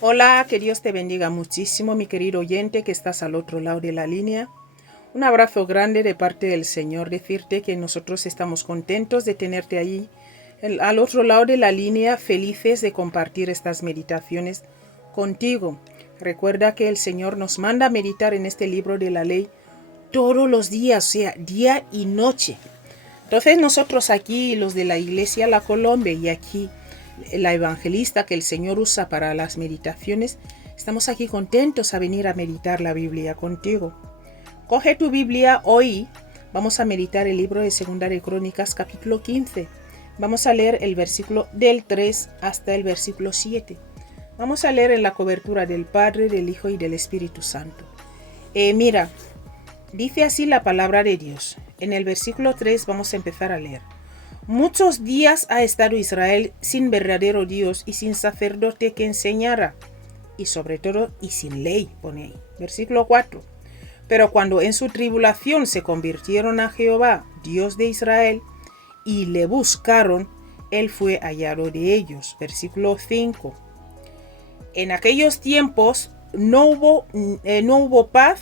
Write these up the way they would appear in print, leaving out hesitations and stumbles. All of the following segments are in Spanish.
Hola, que Dios te bendiga muchísimo, mi querido oyente que estás al otro lado de la línea. Un abrazo grande de parte del Señor, decirte que nosotros estamos contentos de tenerte ahí, al otro lado de la línea, felices de compartir estas meditaciones contigo. Recuerda que el Señor nos manda a meditar en este libro de la ley todos los días, o sea, día y noche. Entonces nosotros aquí, los de la Iglesia La Colombia y aquí la evangelista que el Señor usa para las meditaciones, estamos aquí contentos a venir a meditar la Biblia contigo. Coge tu Biblia hoy, vamos a meditar el libro de Segunda de Crónicas capítulo 15. Vamos a leer el versículo del 3 hasta el versículo 7. Vamos a leer en la cobertura del Padre, del Hijo y del Espíritu Santo. Mira, dice así la palabra de Dios. En el versículo 3 vamos a empezar a leer. Muchos días ha estado Israel sin verdadero Dios y sin sacerdote que enseñara, y sobre todo, y sin ley, pone ahí. Versículo 4. Pero cuando en su tribulación se convirtieron a Jehová, Dios de Israel, y le buscaron, él fue hallado de ellos. Versículo 5. En aquellos tiempos no hubo paz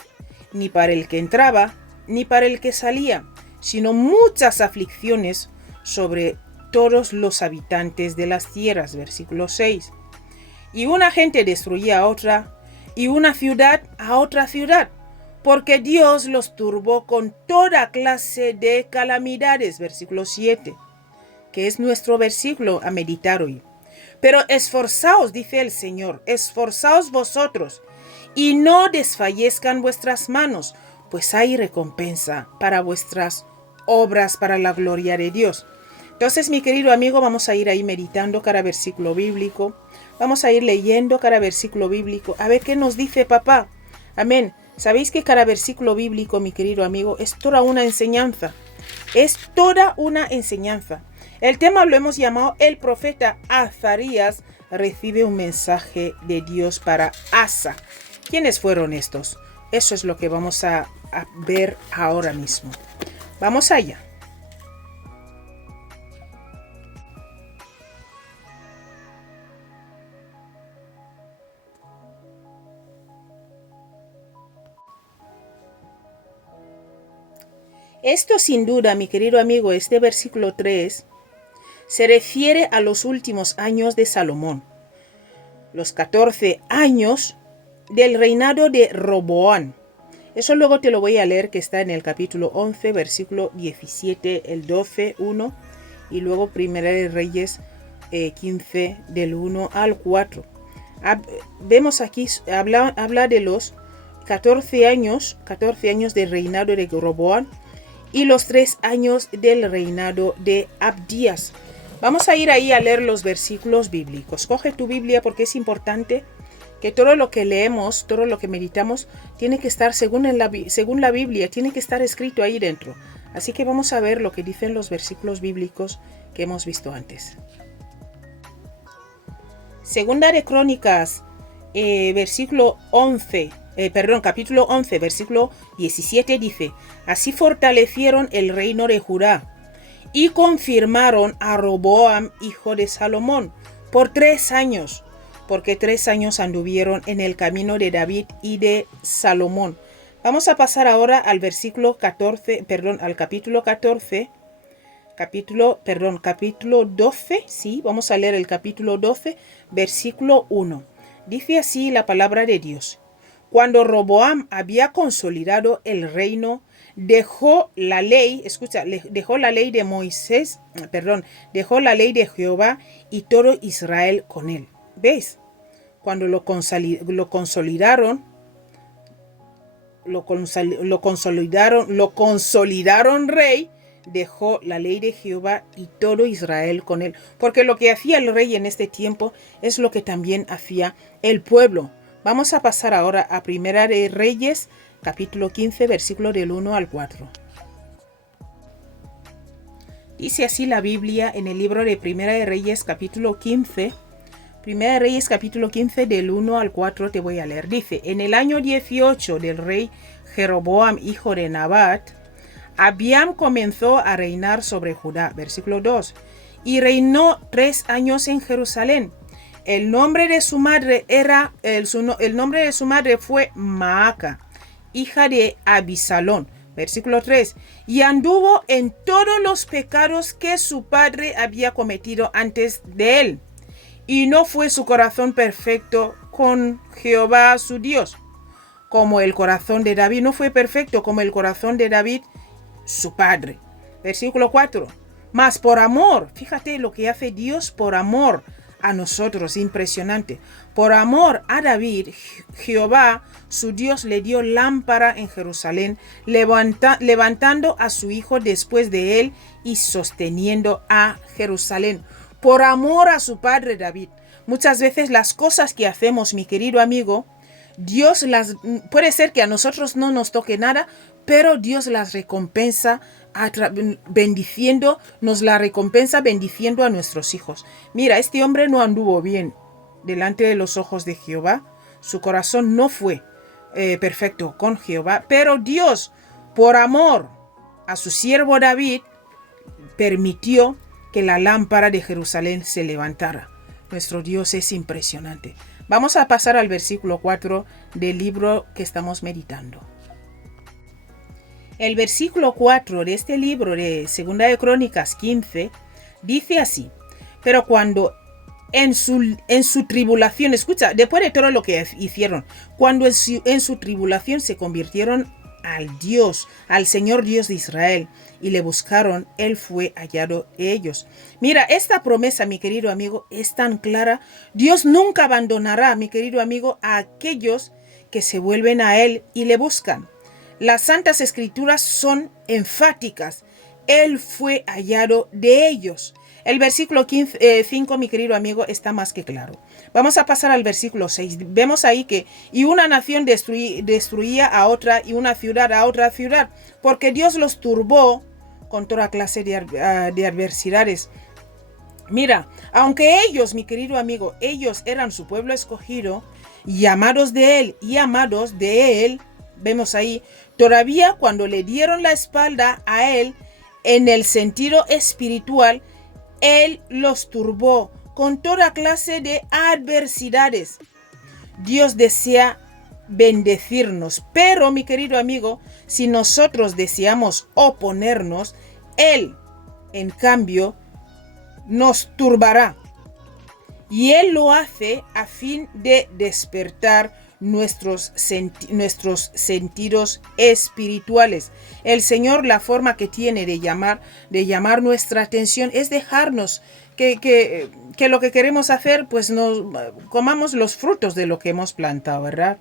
ni para el que entraba, ni para el que salía, sino muchas aflicciones sobre todos los habitantes de las tierras. Versículo 6. Y una gente destruía a otra, y una ciudad a otra ciudad, porque Dios los turbó con toda clase de calamidades. Versículo 7, que es nuestro versículo a meditar hoy. Pero esforzaos, dice el Señor, esforzaos vosotros, y no desfallezcan vuestras manos, pues hay recompensa para vuestras obras para la gloria de Dios. Entonces, mi querido amigo, vamos a ir ahí meditando cada versículo bíblico. Vamos a ir leyendo cada versículo bíblico. A ver qué nos dice papá. Amén. ¿Sabéis que cada versículo bíblico, mi querido amigo, es toda una enseñanza? Es toda una enseñanza. El tema lo hemos llamado el profeta Azarías recibe un mensaje de Dios para Asa. ¿Quiénes fueron estos? Eso es lo que vamos a ver ahora mismo. Vamos allá. Esto sin duda, mi querido amigo, este versículo 3 se refiere a los últimos años de Salomón, los 14 años del reinado de Roboam. Eso luego te lo voy a leer, que está en el capítulo 11, versículo 17, el 12, 1, y luego Primera de Reyes 15, del 1 al 4. Vemos aquí, habla de los 14 años del reinado de Roboam y los 3 años del reinado de Abdías. Vamos a ir ahí a leer los versículos bíblicos. Coge tu Biblia porque es importante que todo lo que leemos, todo lo que meditamos, tiene que estar según la Biblia, tiene que estar escrito ahí dentro. Así que vamos a ver lo que dicen los versículos bíblicos que hemos visto antes. Segunda de Crónicas, capítulo 11, versículo 17 dice: Así fortalecieron el reino de Judá y confirmaron a Roboam, hijo de Salomón, por 3 años, porque 3 años anduvieron en el camino de David y de Salomón. Vamos a pasar ahora al versículo 14, al capítulo 14, capítulo 12, sí, vamos a leer el capítulo 12, versículo 1. Dice así la palabra de Dios: Cuando Roboam había consolidado el reino, dejó la ley de Moisés, dejó la ley de Jehová y todo Israel con él. ¿Ves? Cuando lo consolidaron rey, dejó la ley de Jehová y todo Israel con él. Porque lo que hacía el rey en este tiempo es lo que también hacía el pueblo. Vamos a pasar ahora a Primera de Reyes, capítulo 15, versículo del 1 al 4. Dice así la Biblia en el libro de Primera de Reyes, capítulo 15. Primera de Reyes, capítulo 15, del 1 al 4 te voy a leer. Dice: En el año 18 del rey Jeroboam, hijo de Nabat, Abiam comenzó a reinar sobre Judá. Versículo 2. Y reinó 3 años en Jerusalén. El nombre de su madre el nombre de su madre fue Maaca, hija de Abisalón. Versículo 3. Y anduvo en todos los pecados que su padre había cometido antes de él. Y no fue su corazón perfecto con Jehová su Dios, como el corazón de David. No fue perfecto como el corazón de David, su padre. Versículo 4. Mas por amor, fíjate lo que hace Dios por amor a nosotros, impresionante. Por amor a David, Jehová, su Dios, le dio lámpara en Jerusalén, levantando a su hijo después de él y sosteniendo a Jerusalén. Por amor a su padre David. Muchas veces las cosas que hacemos, mi querido amigo, Dios puede ser que a nosotros no nos toque nada, pero Dios las recompensa bendiciendo, nos la recompensa bendiciendo a nuestros hijos. Mira, este hombre no anduvo bien delante de los ojos de Jehová. Su corazón no fue perfecto con Jehová, pero Dios, por amor a su siervo David, permitió que la lámpara de Jerusalén se levantara. Nuestro Dios es impresionante. Vamos a pasar al versículo 4 del libro que estamos meditando. El versículo 4 de este libro de Segunda de Crónicas 15 dice así: pero cuando en su tribulación, escucha, después de todo lo que hicieron, cuando en su tribulación se convirtieron al Señor Dios de Israel, y le buscaron, él fue hallado de ellos. Mira, esta promesa, mi querido amigo, es tan clara. Dios nunca abandonará, mi querido amigo, a aquellos que se vuelven a él y le buscan. Las Santas Escrituras son enfáticas. Él fue hallado de ellos. El versículo 5, mi querido amigo, está más que claro. Vamos a pasar al versículo 6. Vemos ahí que y una nación destruía a otra y una ciudad a otra ciudad, porque Dios los turbó con toda clase de adversidades. Mira, aunque ellos, mi querido amigo, ellos eran su pueblo escogido, llamados de él y amados de él, vemos ahí, todavía cuando le dieron la espalda a él, en el sentido espiritual, él los turbó con toda clase de adversidades. Dios desea bendecirnos, pero mi querido amigo, si nosotros deseamos oponernos, él, en cambio, nos turbará. Y él lo hace a fin de despertar nuestros sentidos espirituales. El Señor, la forma que tiene de llamar nuestra atención es dejarnos que lo que queremos hacer, pues nos comamos los frutos de lo que hemos plantado, ¿verdad?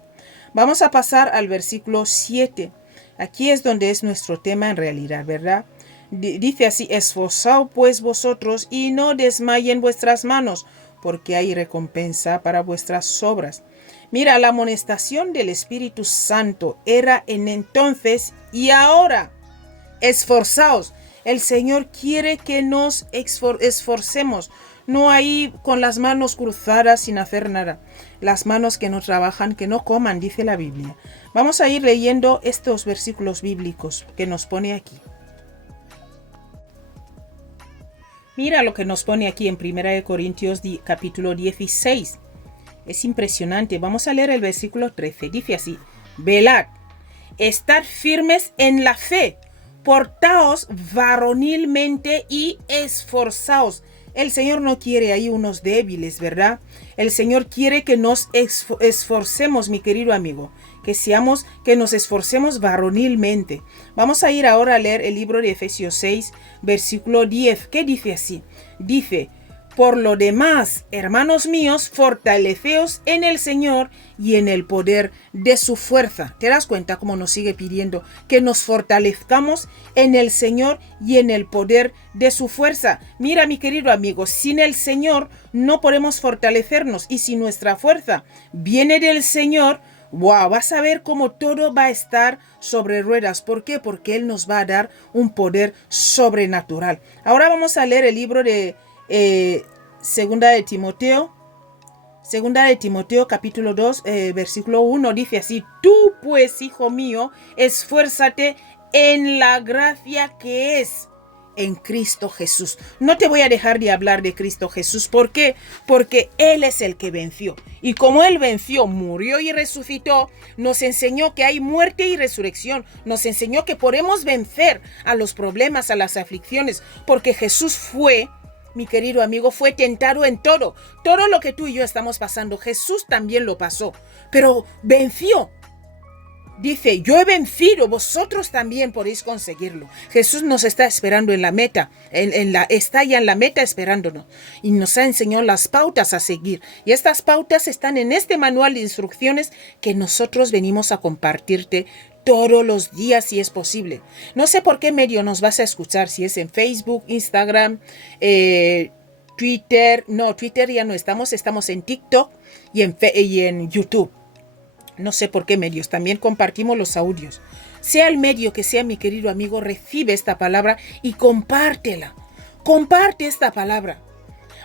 Vamos a pasar al versículo 7. Aquí es donde es nuestro tema en realidad, ¿verdad? Dice así: esforzaos pues vosotros y no desmayen vuestras manos, porque hay recompensa para vuestras obras. Mira, la amonestación del Espíritu Santo era en entonces y ahora. Esforzaos. El Señor quiere que nos esforcemos. No ahí con las manos cruzadas sin hacer nada. Las manos que no trabajan, que no coman, dice la Biblia. Vamos a ir leyendo estos versículos bíblicos que nos pone aquí. Mira lo que nos pone aquí en 1 Corintios capítulo 16. Es impresionante. Vamos a leer el versículo 13. Dice así: velad, estad firmes en la fe, portaos varonilmente y esforzaos. El Señor no quiere ahí unos débiles, ¿verdad? El Señor quiere que nos esforcemos, mi querido amigo, que nos esforcemos varonilmente. Vamos a ir ahora a leer el libro de Efesios 6, versículo 10, que dice así. Dice: por lo demás, hermanos míos, fortaleceos en el Señor y en el poder de su fuerza. ¿Te das cuenta cómo nos sigue pidiendo que nos fortalezcamos en el Señor y en el poder de su fuerza? Mira, mi querido amigo, sin el Señor no podemos fortalecernos, y si nuestra fuerza viene del Señor, wow, vas a ver cómo todo va a estar sobre ruedas. ¿Por qué? Porque Él nos va a dar un poder sobrenatural. Ahora vamos a leer el libro de Segunda de Timoteo capítulo 2, versículo 1, dice así: tú pues, hijo mío, esfuérzate en la gracia que es en Cristo Jesús. No te voy a dejar de hablar de Cristo Jesús. ¿Por qué? Porque Él es el que venció. Y como Él venció, murió y resucitó, nos enseñó que hay muerte y resurrección. Nos enseñó que podemos vencer a los problemas, a las aflicciones, porque Jesús fue, mi querido amigo, fue tentado en todo. Todo lo que tú y yo estamos pasando, Jesús también lo pasó, pero venció. Dice, yo he vencido, vosotros también podéis conseguirlo. Jesús nos está esperando en la meta, está ya en la meta esperándonos. Y nos ha enseñado las pautas a seguir. Y estas pautas están en este manual de instrucciones que nosotros venimos a compartirte todos los días si es posible. No sé por qué medio nos vas a escuchar, si es en Facebook, Instagram, Twitter. No, Twitter ya no estamos en TikTok y en YouTube. No sé por qué medios, también compartimos los audios. Sea el medio que sea, mi querido amigo, recibe esta palabra y compártela. Comparte esta palabra.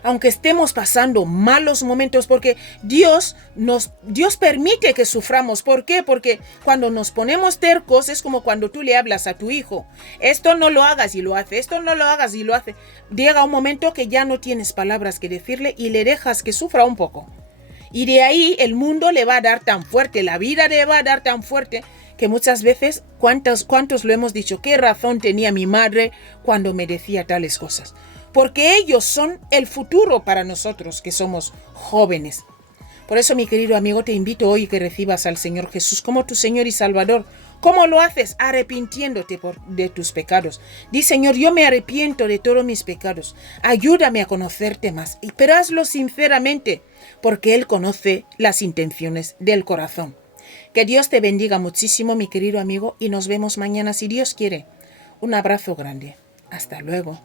Aunque estemos pasando malos momentos, porque Dios permite que suframos. ¿Por qué? Porque cuando nos ponemos tercos es como cuando tú le hablas a tu hijo. Esto no lo hagas y lo hace, esto no lo hagas y lo hace. Llega un momento que ya no tienes palabras que decirle y le dejas que sufra un poco. Y de ahí el mundo le va a dar tan fuerte, la vida le va a dar tan fuerte, que muchas veces, ¿cuántos lo hemos dicho? ¿Qué razón tenía mi madre cuando me decía tales cosas? Porque ellos son el futuro para nosotros que somos jóvenes. Por eso, mi querido amigo, te invito hoy que recibas al Señor Jesús como tu Señor y Salvador. ¿Cómo lo haces? Arrepintiéndote de tus pecados. Di, Señor, yo me arrepiento de todos mis pecados. Ayúdame a conocerte más. Pero hazlo sinceramente, porque Él conoce las intenciones del corazón. Que Dios te bendiga muchísimo, mi querido amigo, y nos vemos mañana si Dios quiere. Un abrazo grande. Hasta luego.